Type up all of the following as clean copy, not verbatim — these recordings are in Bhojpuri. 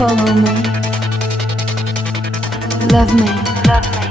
follow me. Love me. Love me.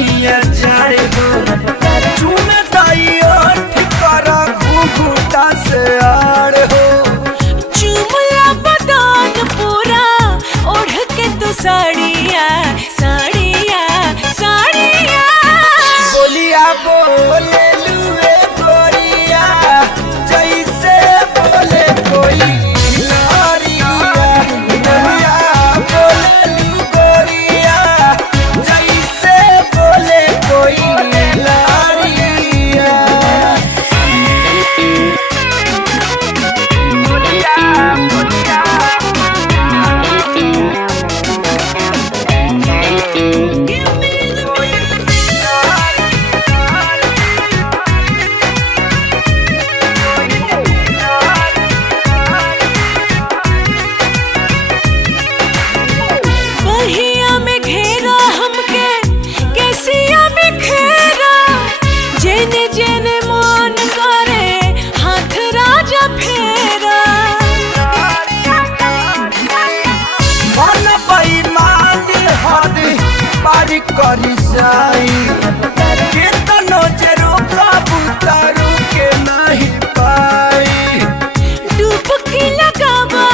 धनिया जाए हो चुन दाइयो ठिकारा घूघूटा से आड़ हो चुमला बदान पूरा ओढ़ के तू साड़िया साड़िया साड़िया बोलिया बोले लुए गोरिया जैसे बोले कोई लारिया बोलिया बोले लू गोरिया जैसे बोले कोई लारिया बहिया में घेरा हमके केसिया में घेरा जेने जेने मन करे हाथ राजा फेरा मन बेईमान हद पारी करी जाई केतनो जे रोका बुतारू के नहीं पाई डुबकी लगावा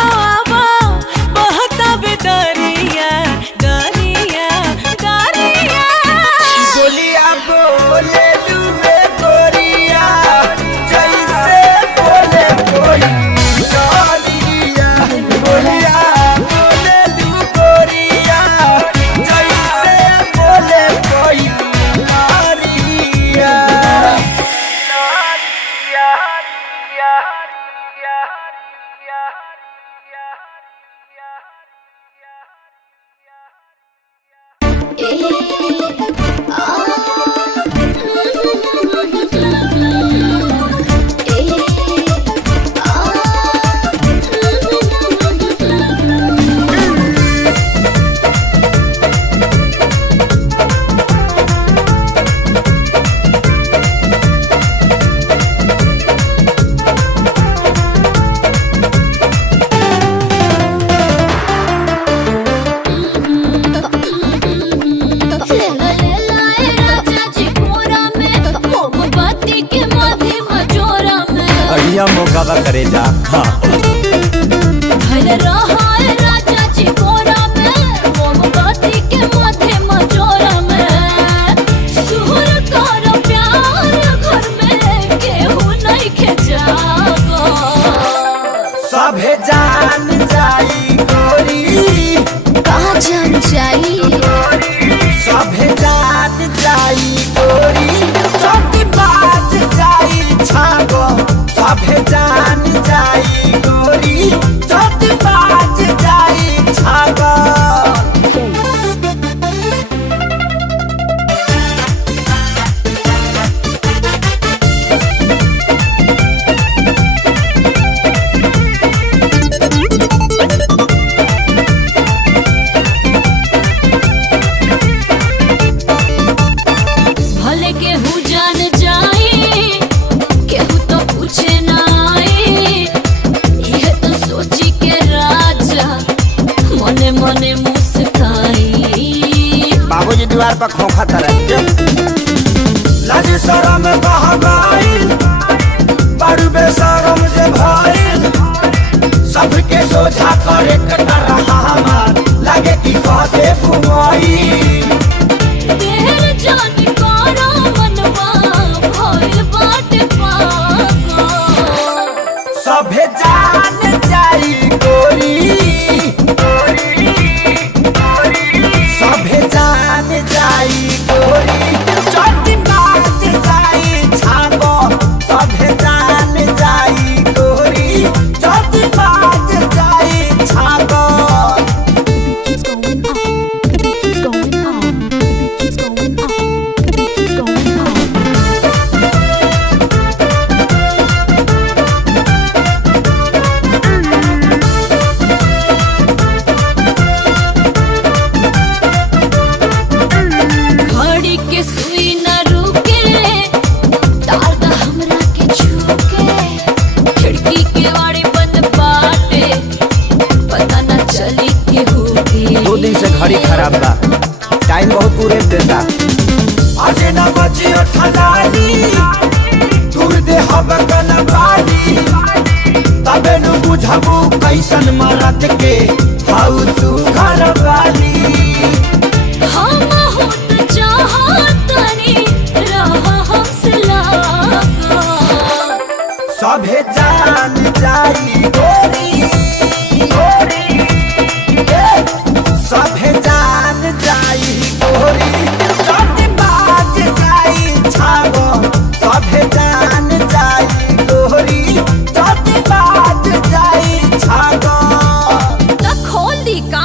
बहता बेदरिया दरिया दरिया बोलिया बोले लुए गोरिया जैसे बोले कोई लारिया बोलिया बोले लू गोरिया जैसे बोले कोई लारिया बढ़िया मौका बा करे जा हाँ। सभे जान जाई गोरी कहाँ जान जाई सभे जान जाई गोरी चोटी बाज जाई छागो सभे जान जाई गोरी चोटी बाज जाई छागो भले केहू जान जाई केहू तो पूछे ना आई यह तो सोची के राजा मने मने मुस्काई बाबूजी दीवार पर खोखा तरह लाज शरम बह गइल बड़ू बेशरम जे भइल सबके सोझा करे कटा रहा हमार लागे कि कहते घुमाई तेर जान करो मनवा भइल बाटे पागल सभे जान जाई गोरी सभे जान जाई गोरी चोटी बाज जाई छागो सभे जान जाई गोरी चोटी बाज जाई छागो keeps going on. आज न बचियो ठलाली दूर दे हम कनवाली तबे नु बुझबू कैसन मरद के हाउ तू घरवाली हम होत चाहतनी रहा हमसे लागा सभे जान जाई गोरी गोरी सभे जान जाई गोरी चोटी बाज जाई छागो सभे जान जाई गोरी चोटी बाज जाई छागो त खोल दी का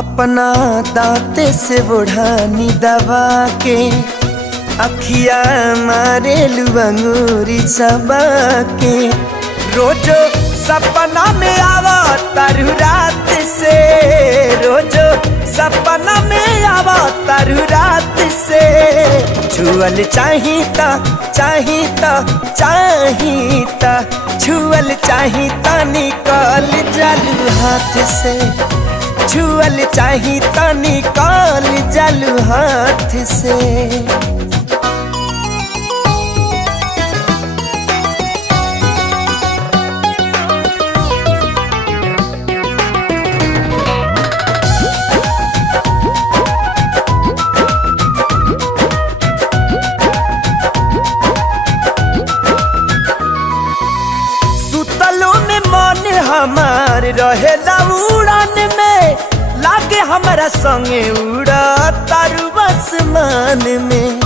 अपना दांते से बुढ़ानी दबा के अखिया मारे लुबंगूरी सबा के रोजो सपना में आवा तारू रात से रोजो सपना में आवा तारू रात से छुअल चाहिता चाहिता चाहिता छुअल चाहिता निकल जालू हाथ से छुअल चाही त निकाल जालू हाथ से सुतलो में मन हमार रहेला उड़ान में लागे हमारा संगे उड़ा तारू आसमान में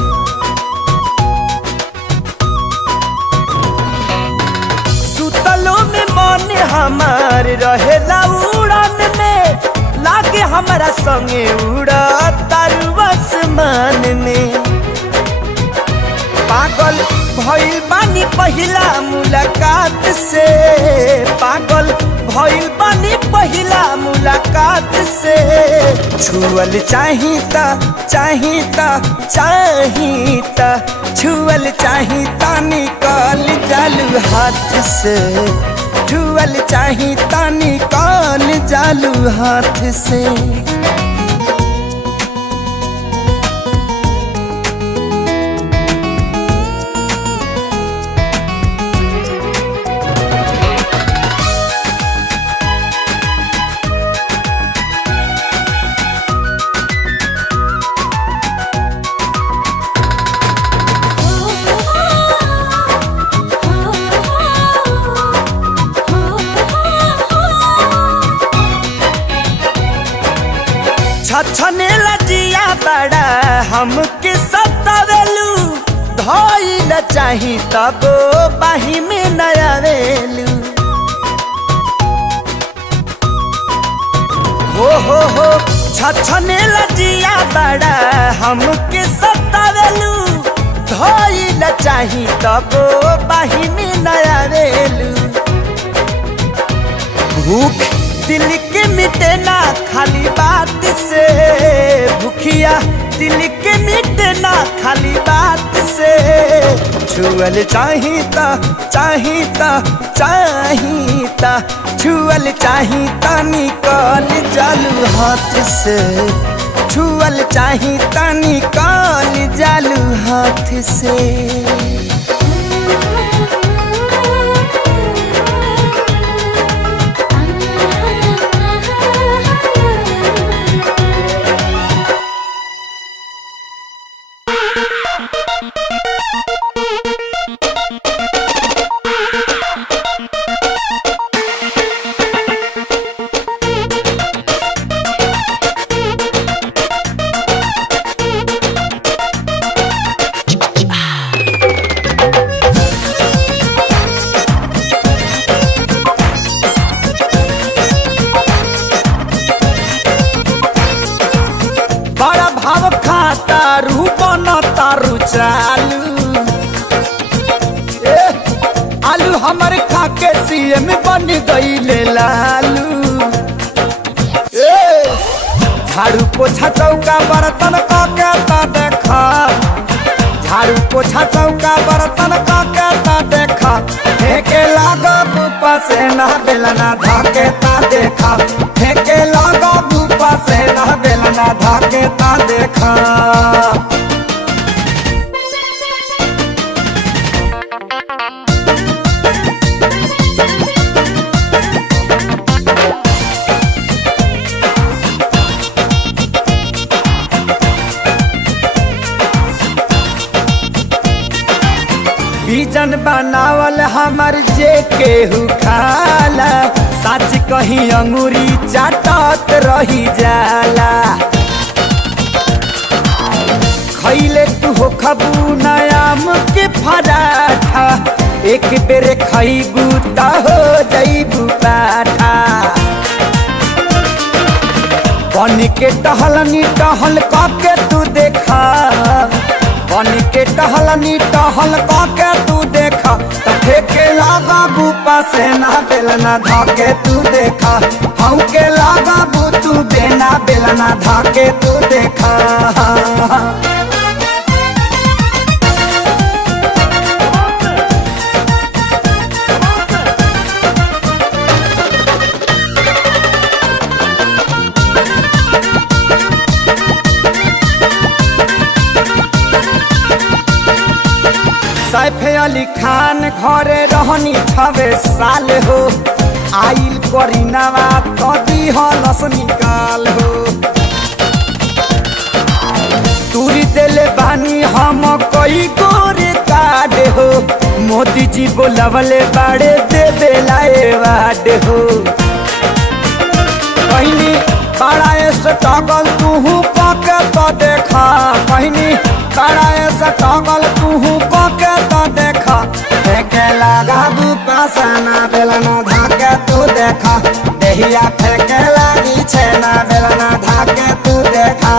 सुतलो में मन हमार रहेला उड़ान में लागे हमारा संगे उड़ा तारू आसमान में पागल भइल बानी पहिला मुलाकात से पागल भइल बानी पहिला मुलाकात से छुअल चाहिता चाहिता चाहिता छुअल चाहिता निकाल जालू हाथ से छुअल चाहिता निकाल जालू हाथ से छछने लजिया बड़ा हमके सतावेलू धइल चाही तब बाही में नयावेलू हो छछने लजिया बड़ा हमके सतावेलू धइल चाही तब बाही में नयावेलू भूख दिल के मिटे ना खाली बात से भूखिया दिल के मिटे ना खाली बात से छुअल चाहिता चाहिता चाहिता छुअल चाहिता निकाल जालू हाथ से छुअल चाहिता निकाल जालू हाथ से चालू आलू हमर खाके सीएम बन गईले लालू झाड़ू पोछा चौका बर्तन काके ता देखा झाड़ू पोछा चौका बर्तन काके ता देखा फेंके लागा बुपा से ना बेलना धाके ता देखा फेंके लागा बुपा से ना बेलना धाके ता देखा। बीजन बनावल हमर जे केहू खाला सच कहीं अंगूरी चाटत रही जाला खैले तू हो खबू नयाम के पराठा एक बेर खैबू त हो जैबू पाठा बन के टहलनी टहल काके तू देखा बन के टहलनी टहल काके तू देखा त फेंके लागा बुपा से ना बेलना धाके तू देखा हम के लागा बू तू बेना बेलना धाके तू देखा। सैफ अली खान घरे रहनी 6 साल हो आइल करीनावा तो दिहलस निकाल हो तूरी देले बानी हम कई गोरे काड हो मोदी जी बोलवले बाड़े दे बेलाए वाड हो कहनी बड़ा स्ट्रगल तू पाके तो देखा कहनी बड़ा स्ट्रगल तू पाके तो देखा फेंके लगा बुपा से ना बेलना धाके तू देखा देहिया फेंके लगी छेना बेलना धाके तू देखा।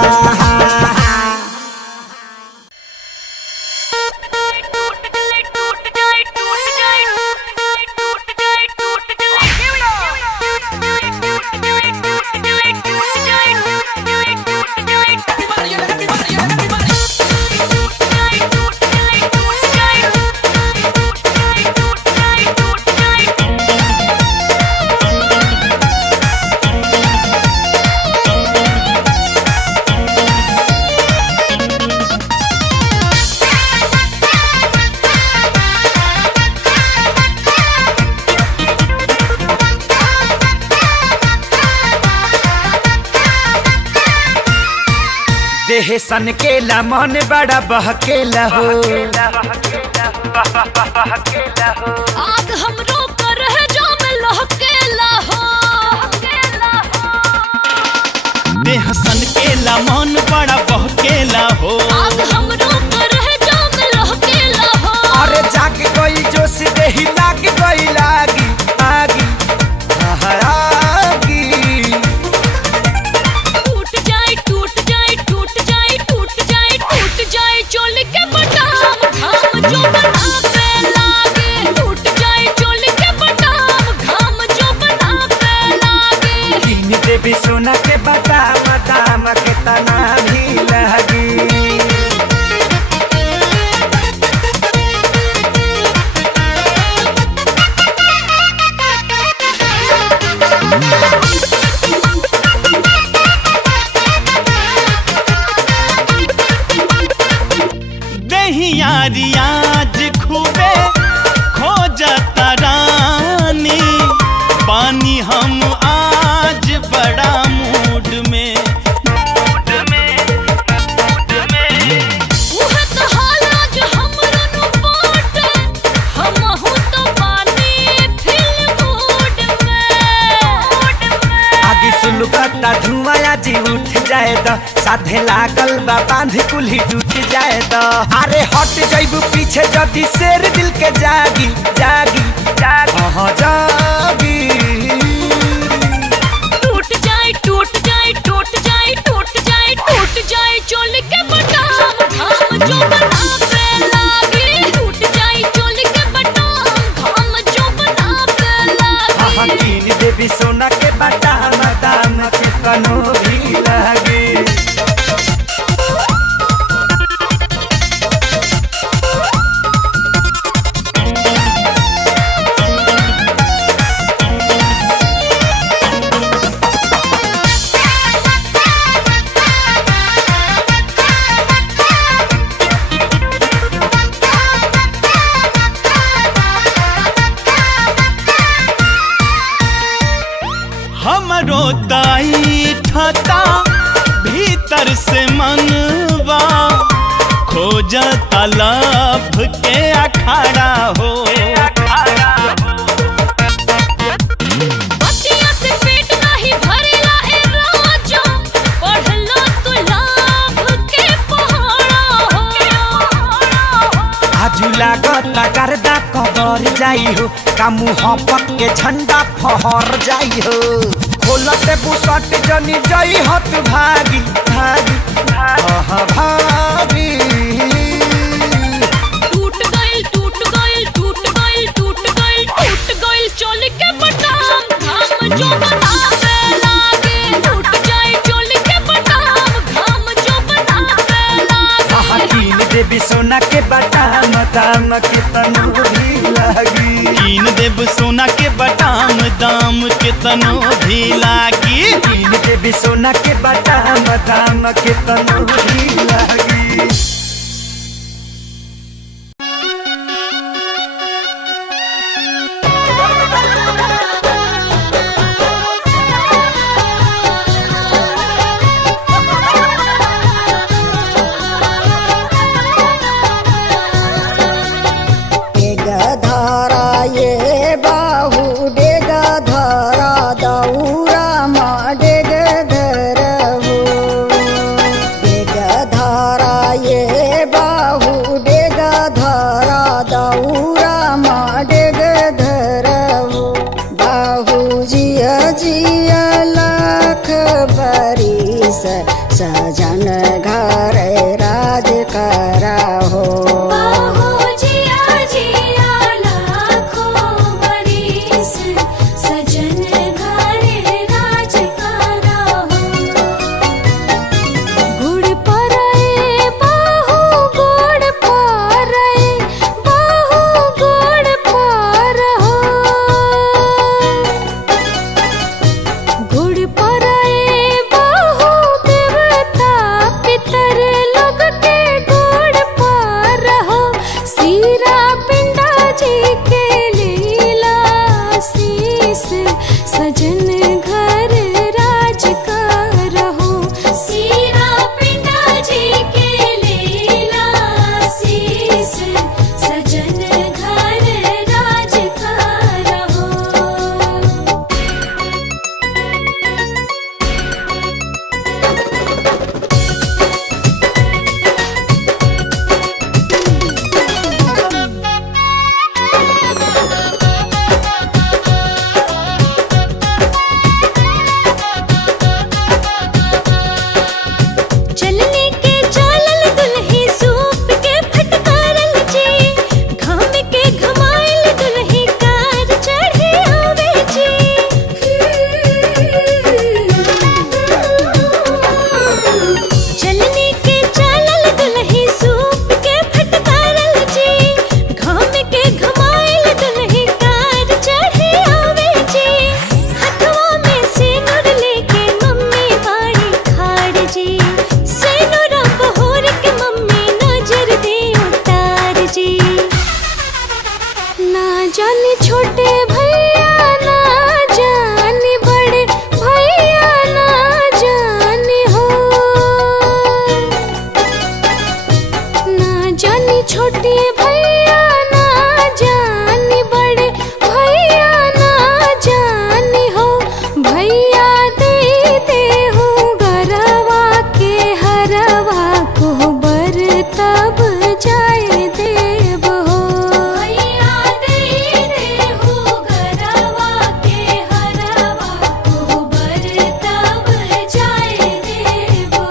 देह सन केला मन बड़ा बहकेला हो आग हमरो कर है जो में लहकेला हो देह सन केला मन बड़ा बहकेला हो आग हमरो कर है जो में लहकेला हो अरे जाग गई जोश देही लाग गई लागी आगी आगी चोली के बटाम घाम जो बनावे लागे टूट जाए चोली के बटाम घाम जो बनावे लागे इन देवी सोना के बदाम दाम के तना भी लगी रियाज खूबे खो जाता रानी पानी हम आज बड़ा मूड में उहे तो हालाज हमरो नु बाटे हमहु तो पानी फिल मूड में आगे सुलगता धुआं जी उठ जाए द साधे लागल बा बांध कुल्ही टूट जाए द अरे हट जाइबू पीछे जदी शेर दिल के जागी जागी जागी हाँ जागी टूट जाए टूट जाए टूट जाए टूट जाए टूट जाए चोली के बटाम घाम जो बनावे तालाब के अखाड़ा हो। बतिया से पेट नाही भरेला ए राजा, पढ़लो तू लाभ के पहाड़ा हो। आजू लागत गर्दा कबर जाई हो, का मुहब्बत के झंडा फहर जाई हो। खोलते बुसट जनी जाई हत भागी भागी भागी। टूट गइल टूट गइल टूट गइल टूट गइल टूट गइल चोली के बटाम, घाम जो बनावे लागे। टूट जाए चोली के बटाम, घाम जो बनावे लागे। कीन देवी सोना के बटाम, दाम के तनु भी लागी। कीन देब सोना के बटाम, दाम के तनो भी लागी। कीन देवी सोना के बटाम, दाम के तनु भी लागी। सजन घर राज करा हो। जिया जिया लाखों बरिस, सजन घर राज करा हो। गुड़ परए बाहु गुड़ परए बाहु गुड़ पर हो। गुड़ परए पितर लोग के गुड़ पर हो। सीरा पिंडा जी के लीला शीस, सजन घर राज का रहो। सीरा पिंडा जी के लीला शीस, सजन घर राज का रहो। चलने के चालल दुल्ही सूप के फटकारल जी, घाम के घमाइल दुल्ही कार चढ़े आवे जी। चलने के चालल दुल्ही सूप के फटकारल जी, घाम के घमाइल दुल्ही कार चढ़े आवे जी। हथवा में सिनुर लेके मम्मी बाड़ी खाड़ जी, सिनुरा बहोर के मम्मी नजर दे उतार जी। ना जाने छोटे भैया ना जाने बड़े भैया ना जाने हो। ना जाने छोटे भैया ना जाने बड़े भैया ना जाने हो। भैया दे हो गरवा के हरवा को बर तब जाए देव हो। भैया दे हो गरवा के हरवा को बर तब जाए देव हो।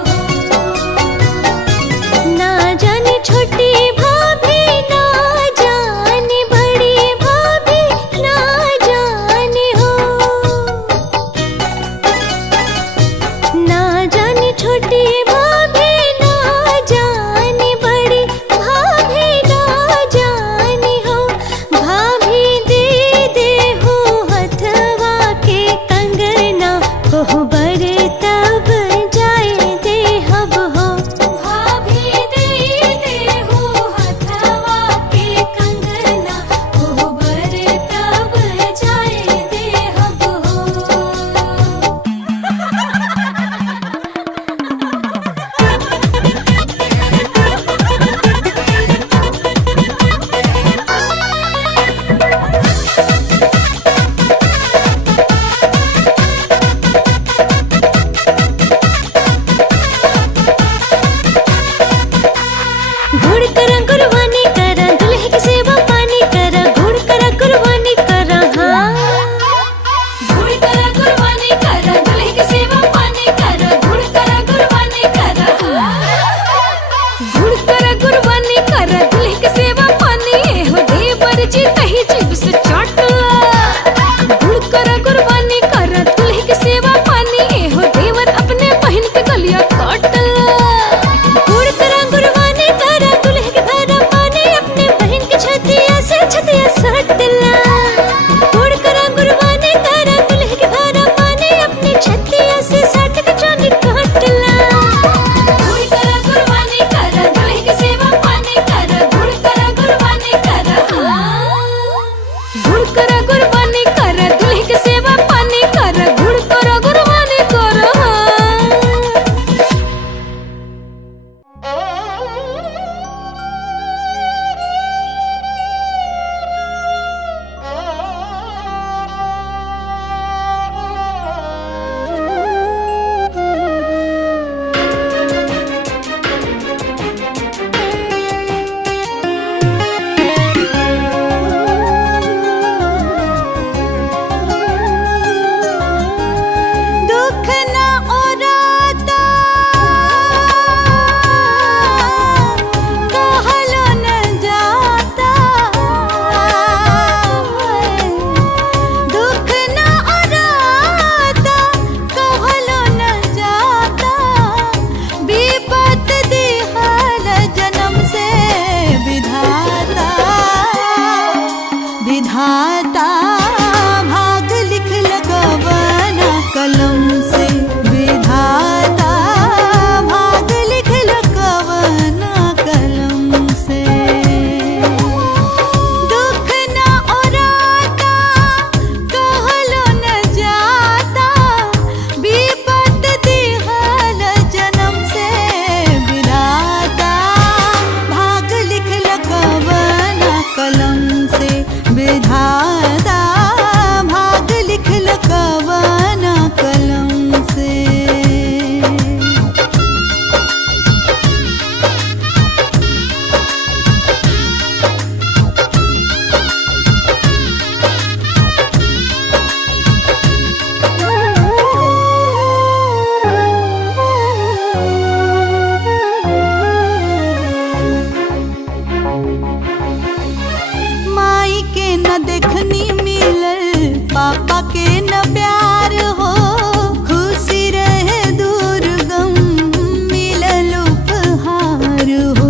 ना जाने छोटी भाभी ना देखनी मिलल पापा के न प्यार हो, खुशी रहे दूर गम मिलल उपहार हो।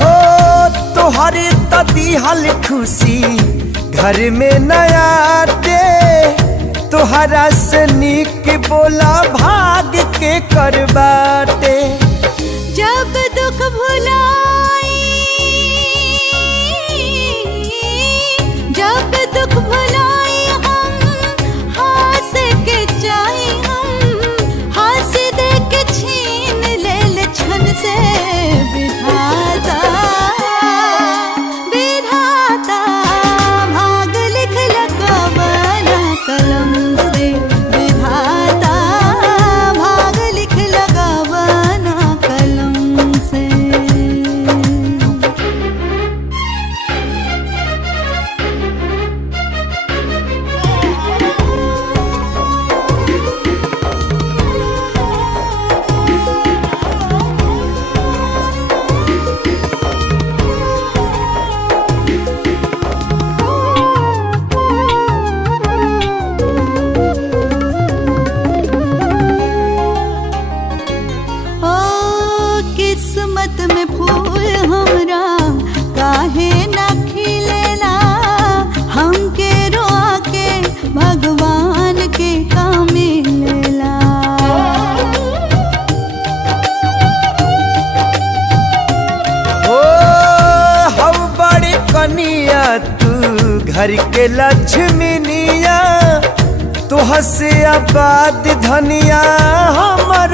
हो तोहरे त दिहल खुशी घर में नया दे, तोहरा से निक बोला भाग के करबाटे। जब दुख भुलाई, जब दुख भुलाई हम हंस के चाहे, हम हंस दे के छीन ले छन से। विधाता विधाता भाग लिख लगवाना कलम से, विधाता भाग लिख लगवाना कलम से। ओ किस्मत में फूल हमरा काहे ना खिलेला, हमके रोआ के भगवान के काम मिलेला। ओ हम बड़ी कनिया तू घर के लक्ष्मीनिया, तोह से आबाद धनिया हमर